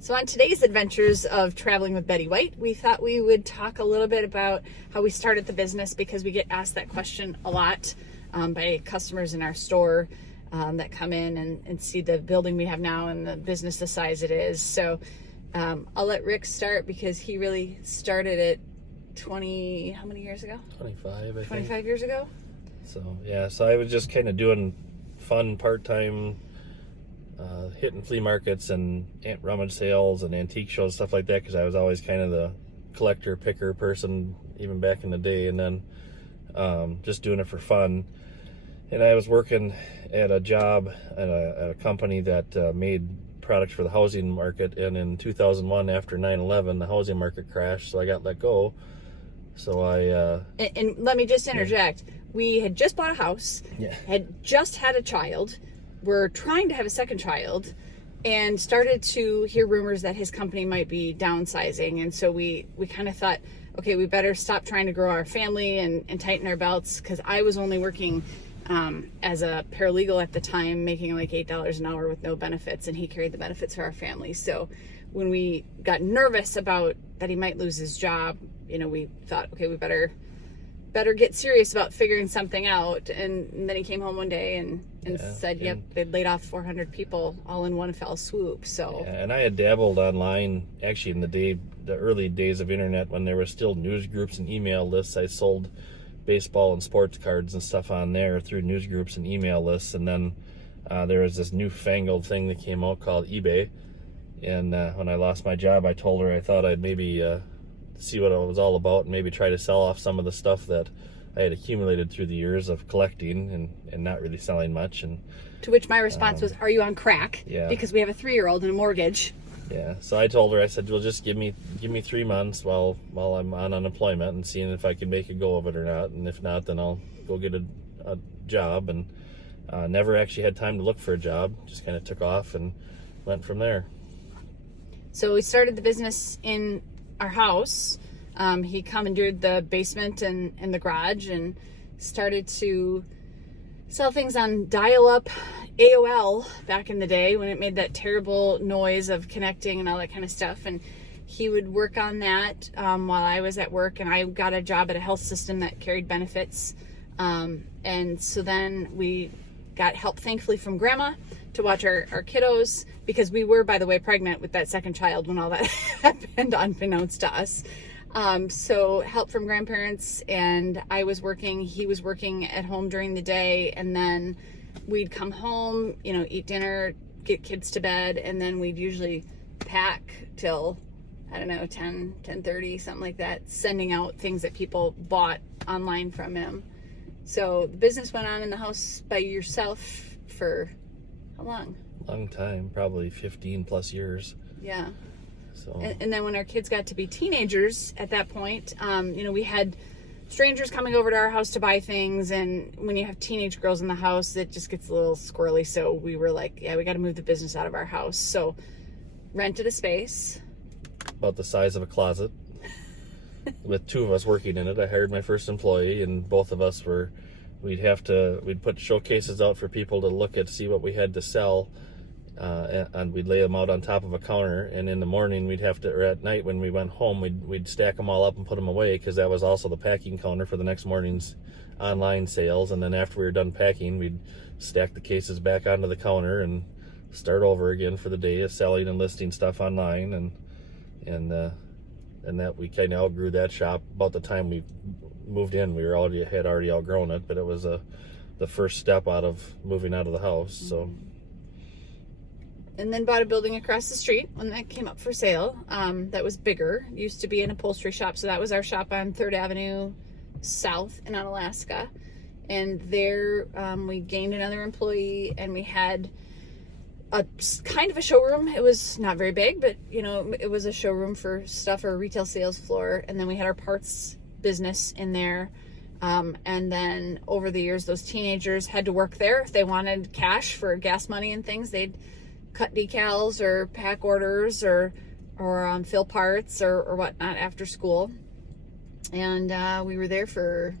So on today's adventures of traveling with Betty White, we thought we would talk a little bit about how we started the business, because we get asked that question a lot by customers in our store that come in and see the building we have now and the business the size it is. So I'll let Rick start, because he really started it how many years ago? 25, I think. 25 years ago? So I was just kind of doing fun part-time hitting flea markets and rummage sales and antique shows, stuff like that, because I was always kind of the collector picker person even back in the day, and then just doing it for fun. And I was working at a job at a company that made products for the housing market, and in 2001, after 9/11, the housing market crashed, so I got let go. So and let me just interject. We had just bought a house, had just had a child, were trying to have a second child, and started to hear rumors that his company might be downsizing. And so we kind of thought, okay, we better stop trying to grow our family and tighten our belts, because I was only working as a paralegal at the time, making like $8 an hour with no benefits, and he carried the benefits for our family. So when we got nervous about that he might lose his job, we thought, okay, we better get serious about figuring something out. And then he came home one day and said, yep, they'd laid off 400 people all in one fell swoop. So and I had dabbled online actually in the early days of internet, when there were still news groups and email lists. I sold baseball and sports cards and stuff on there through news groups and email lists. And then there was this newfangled thing that came out called eBay. And when I lost my job, I told her I thought I'd maybe see what it was all about and maybe try to sell off some of the stuff that I had accumulated through the years of collecting and not really selling much. And to which my response was, are you on crack? Yeah. Because we have a 3-year-old and a mortgage. Yeah. So I told her, I said, well, just give me 3 months while I'm on unemployment, and seeing if I can make a go of it or not. And if not, then I'll go get a job. And never actually had time to look for a job. Just kind of took off and went from there. So we started the business in our house. He commandeered the basement and the garage and started to sell things on dial-up AOL back in the day, when it made that terrible noise of connecting and all that kind of stuff. And he would work on that while I was at work, and I got a job at a health system that carried benefits. And so then we got help, thankfully, from Grandma to watch our kiddos, because we were, by the way, pregnant with that second child when all that happened, unbeknownst to us. So help from grandparents, and I was working, he was working at home during the day, and then we'd come home, eat dinner, get kids to bed, and then we'd usually pack till, 10:30, something like that, sending out things that people bought online from him. So the business went on in the house by yourself for how long? Long time, probably 15 plus years. Yeah. So and then when our kids got to be teenagers at that point, we had strangers coming over to our house to buy things, and when you have teenage girls in the house, it just gets a little squirrely. So we were like, yeah, we got to move the business out of our house. So rented a space about the size of a closet with 2 of us working in it. I hired my first employee, and both of us we'd put showcases out for people to look at, see what we had to sell, and we'd lay them out on top of a counter. And in the morning or at night when we went home, we'd stack them all up and put them away, because that was also the packing counter for the next morning's online sales. And then after we were done packing, we'd stack the cases back onto the counter and start over again for the day of selling and listing stuff online. And that we kind of outgrew that shop. About the time we moved in, we had already outgrown it, but it was the first step out of moving out of the house. So, and then bought a building across the street when that came up for sale. That was bigger. It used to be an upholstery shop, so that was our shop on 3rd Avenue South in Onalaska. And there we gained another employee, and we had a kind of a showroom. It was not very big, but it was a showroom for stuff, or a retail sales floor. And then we had our parts business in there. And then over the years, those teenagers had to work there. If they wanted cash for gas money and things, they'd cut decals or pack orders or fill parts or whatnot after school. And we were there for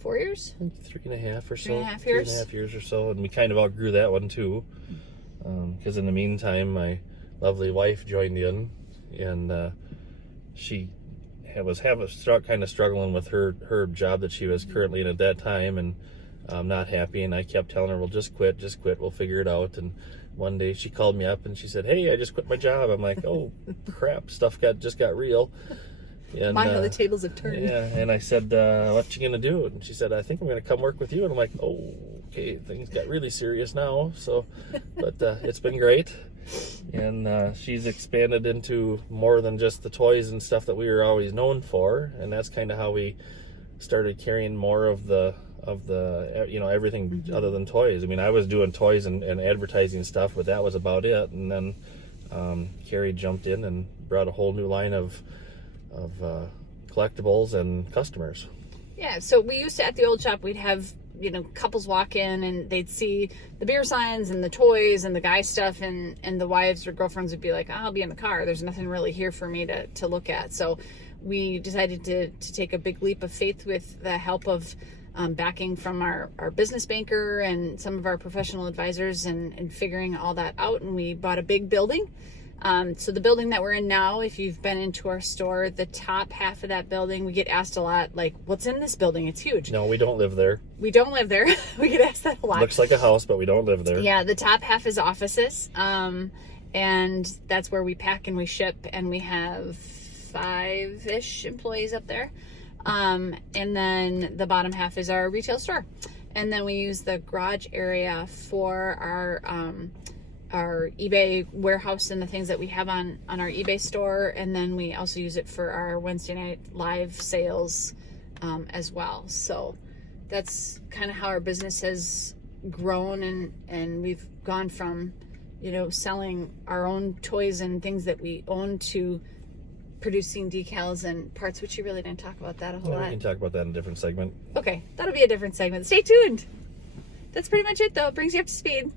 4 years? 3.5 or so. 3.5 years. 3.5 years or so. And we kind of outgrew that one too. Because in the meantime, my lovely wife joined in, and she was kind of struggling with her job that she was currently in at that time, and not happy. And I kept telling her, well, just quit, we'll figure it out. And one day she called me up and she said, hey, I just quit my job. I'm like, oh crap, stuff just got real. And, how the tables have turned. Yeah, and I said, what you gonna do? And she said, I think I'm gonna come work with you. And I'm like, oh, okay, things got really serious now. So, but it's been great. And she's expanded into more than just the toys and stuff that we were always known for. And that's kind of how we started carrying more of the everything other than toys. I mean, I was doing toys and advertising stuff, but that was about it. And then Kari jumped in and brought a whole new line of collectibles and customers. Yeah, so we used to, at the old shop, we'd have, couples walk in and they'd see the beer signs and the toys and the guy stuff, and the wives or girlfriends would be like, I'll be in the car. There's nothing really here for me to look at. So we decided to take a big leap of faith with the help of backing from our business banker and some of our professional advisors and figuring all that out. And we bought a big building. So the building that we're in now, if you've been into our store, the top half of that building, we get asked a lot, like, what's in this building? It's huge. No, we don't live there. We don't live there. We get asked that a lot. Looks like a house, but we don't live there. Yeah, the top half is offices. And that's where we pack and we ship, and we have 5-ish employees up there. And then the bottom half is our retail store. And then we use the garage area for our eBay warehouse and the things that we have on our eBay store. And then we also use it for our Wednesday night live sales as well. So that's kind of how our business has grown, and we've gone from, selling our own toys and things that we own to producing decals and parts, which you really didn't talk about that a whole lot. We can talk about that in a different segment. Okay, that'll be a different segment. Stay tuned. That's pretty much it, though. It brings you up to speed.